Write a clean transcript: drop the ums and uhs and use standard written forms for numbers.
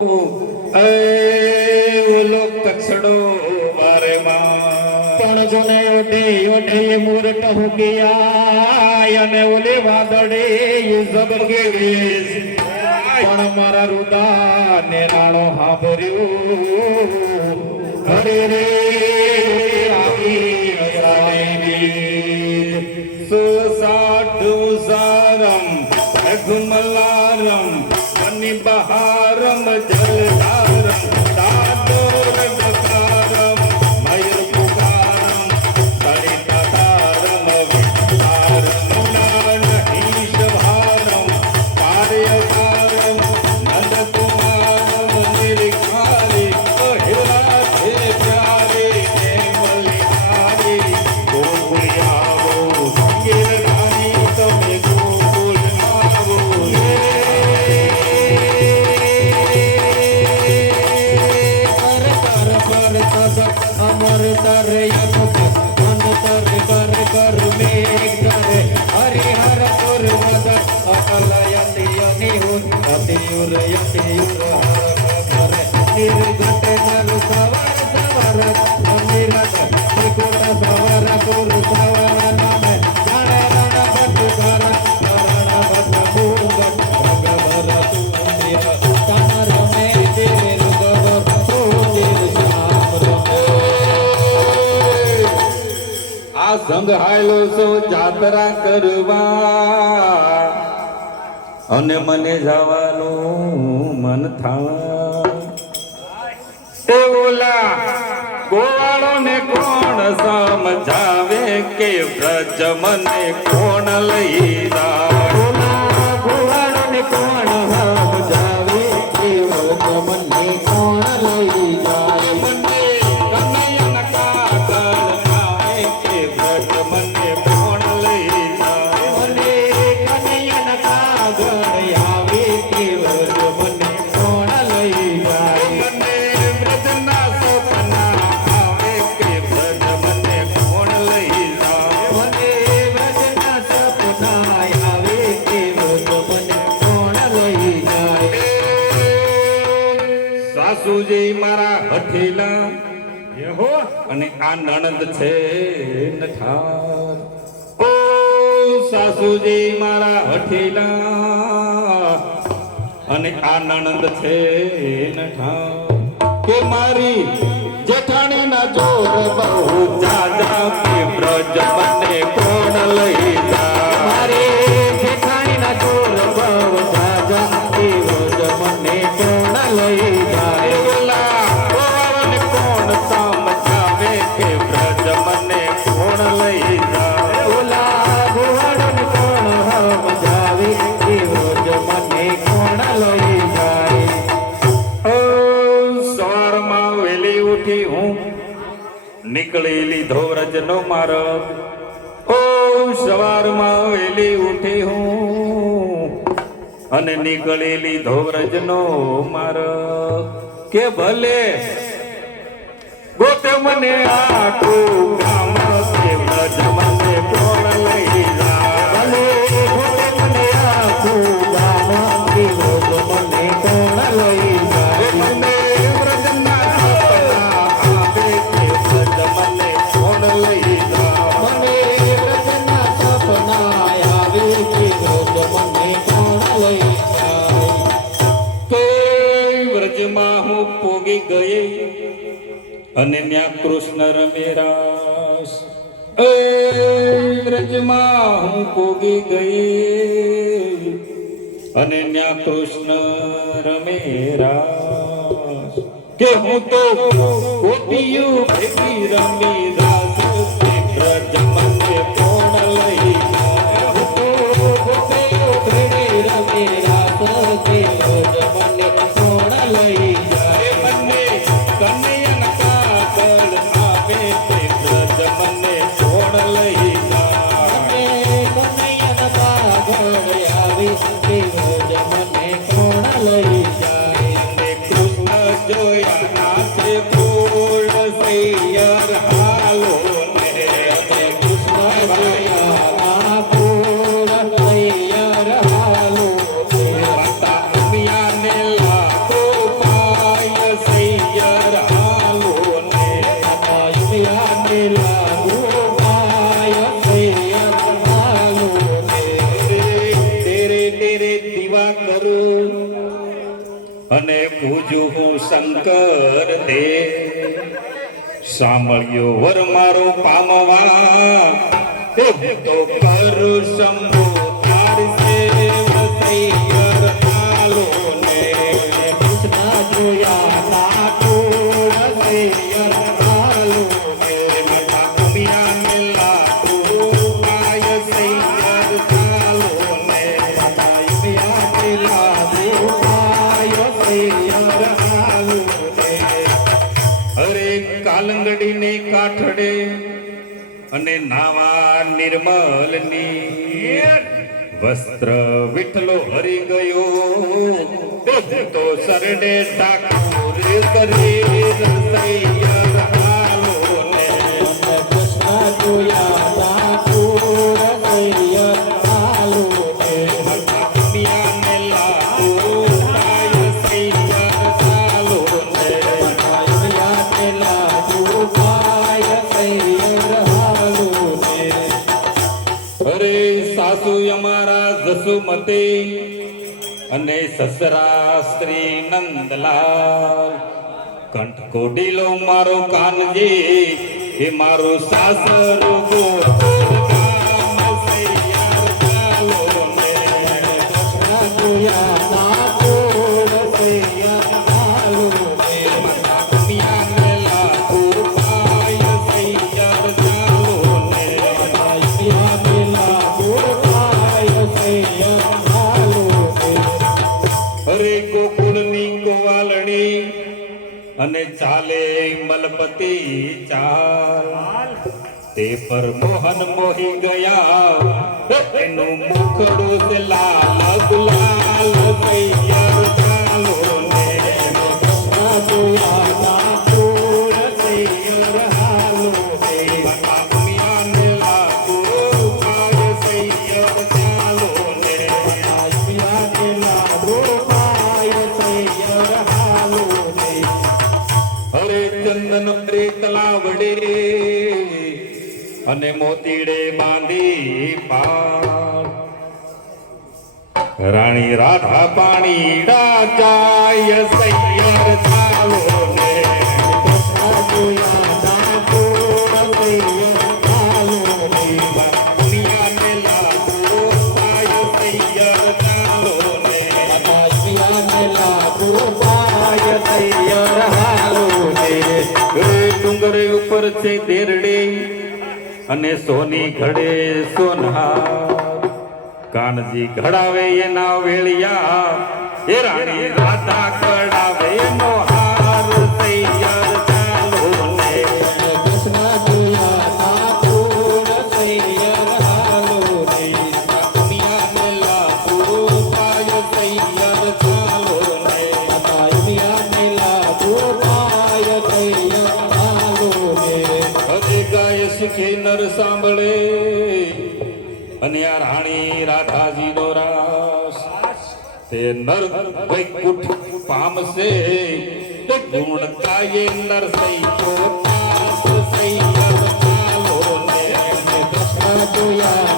લોક કચડો વારે પણ જોને ઓઢે ઓઢે મૂરત હુકિયા અને ઓલે વાદળે જબકે પણ મારા રુદા ને રાણો હાભર્યું હરે રે આવી અસાની સુસાઠ ઉસારમ ગુમલારમ બની બહારમ જલધારમ દાદોર દકારમ મયુર પુકારમ તળિતારમ વિસ્તારમ નાન ઈશભારમ કાર્યકારમ નંદકુમારમ નિર્ખારી હિરા છે પ્યારે બલિહારી ગોકુળિયાવો સંગીર રાણી તમે ગોકુળ આવો અમર તરે મન તરે કર કર મેઘ તરે હરિહર સુર વદ અકલ યતિ અનિહુર અતિયુર યતિયુર હર નિર્ઘટ નર સવર સવર નિરત ત્રિકુટ સવર પુર સવર નામે જાણે રણ ભટ કર રણ ભટ ભૂગટ ભગવર સુંદિર કમર મે તેર ગવ સુંદિર શ્યામ રમે આ સંગ હાયલો સો જાત્રા કરવા અને મને જવાનું મન થાય ઓલા ગોવાળો ને કોણ સમજાવે કે વ્રજ મને કોણ લઈ જાય ગોવાળો ને કોણ સમજાવે કે વ્રજ મને કોણ લઈ જાય મને કનૈયા કાગળ આવે કે વ્રજ મને કોણ લઈ જાય મને કનૈયા કાગળ આવે કે વ્રજ મને કોણ લઈ જાય મને વ્રજના સપના આવે કે વ્રજ મને કોણ લઈ જાય મને વ્રજના સપના આવે કે વ્રજ મને કોણ લઈ જાય સાસુજી મારા હઠેલા અને આ નણંદ છે નઠાર ઓ સાસુજી મારા હઠેલા અને આ નણંદ છે નઠાર કે મારી જેઠાણી ના જોર બહુ જાજા કે વ્રજ મને કોણ લઈ જાય મારી જેઠાણી ના જોર બહુ જાજા કે વ્રજ મને કોણ લઈ જાય ઓલા કોણ કોણ સમજાવે કે વ્રજ મને કોણ લઈ જાય ઓલા ગોવાળન કોણ સમજાવે કે વ્રજ મને કોણ લઈ જાય ઓ સવારમાં વેલી ઉઠી હું નીકળી લીધો વ્રજનો માર્ગ ઓ સવારમાં વેલી ઉઠી હું અને નીકળી લીધો વ્રજનો માર્ગ કે ભલે ગોતે મને આખું ગામ કે વ્રજ મને કોણ લઈ જાય ભલે ગોતે મને આખું ગામ કે વ્રજ મને કોણ લઈ જાય મને વ્રજના સપના આવે કે વ્રજ મને કોણ લઈ જાય મને વ્રજના સપના આવે કે વ્રજ મને કોણ લઈ જાય કે વ્રજમાં હું પોગી ગઈ અને ન્યા કૃષ્ણ રમે રાસ એ વ્રજમાં હું પોગી ગઈ અને ન્યા કૃષ્ણ રમે રાસ કે હું તો ગોપીયું ભેગી રમી રાસ કે વ્રજ મને કોણ લઈ જાય હું તો ગોપીયું ભેગી રમી રાસ કે વ્રજ મને કોણ લઈ જાય મને કનૈયા કાગળ આવે કે વ્રજ મને કોણ લઈ જાય કનૈયા કાગળ આવે કે વ્રજ મને કોણ લઈ જાય કૃષ્ણ જોયા નાચે ગોળ સૈયર હાલો ને કૃષ્ણ જોયા ગોળ સૈયર હાલો માતા અમિયા ને લાખો અને પૂજું હું શંકર દેવ સાંભળ્યો વર મારો પામવા તે હું તો કરું શંભુ તારી સેવ સૈયર આલો ને કૃષ્ણ જોયા નાકુર સૈયર આલો ને મઠા કમિયા મેલા પાય સૈયર આલો ને મઠા કમિયા મેલા પાય સૈયર આલો ને અરે કાલંગડી ને કાઠડે અને નાવા નિર્મલ ની વસ્ત્ર વિઠલો હરી ગયો તો સરડે ઠાકોર કરી રસૈયર આલો ને કૃષ્ણ જોયા ઠાકોર સૈયર આલો ને મઠા કમિયા મેલા પાય સૈયર આલો ને મઠા કમિયા મેલા પાય સૈયર આલો ને અરે સાસુ અમારા જસુમતે અને સસરા શ્રી નંદલાલ કંઠ કોડીલો મારો કાનજી એ મારો સાસરો ગોપાલ સૈયર આલો ને કૃષ્ણ જોયા ઠાકોર સૈયર આલો ને મઠા કમિયા મેલા પાય સૈયર આલો ને મઠા કમિયા મેલા પાય સૈયર આલો ને હરે ગોકુળની ગોવાલણી અને ચાલે મલપતિ ચાલ તે પર મોહન મોહી ગયા એનું મુખડું છે લાલ ગુલાલ સૈયર ચાલો ને કૃષ્ણ જોયા ઠાકોર સૈયર આલો ને મઠા કમિયા મેલા પાય સૈયર ચાલો ને મઠા કમિયા મેલા પાય સૈયર આલો ને હરે ચંદન પ્રેતલા વડે અને મોતીડે બાંધી પાર રાણી રાધા પાણી રાજાય સૈયર ચાલો ને કૃષ્ણ જોયા ઠાકોર સૈયર આલો ને કમિયા મેલા પાય સૈયર ચાલો ને કમિયા મેલા પાય સૈયર આલો ને ડુંગર ઉપર છે દેરડે અને સોની ઘડે સોનહાર કાનજી ઘડાવે એના વેળિયા એ રાણી રાધા કડાવે એનો હાર સૈયર ચાલો ને કૃષ્ણ જોયા ઠાકોર સૈયર આલો ને કમિયા મેલા પાય સૈયર ચાલો ને કમિયા મેલા પાય સૈયર આલો ને હજે ગાય શીખે નર સાંભળે અને આ રાણી રાધાજી નો રાસ તે નર વૈકુંઠ પામશે તે ગુણ ગાયે નર સૈયો દાસ સૈયર ચાલો ને કૃષ્ણ જોયા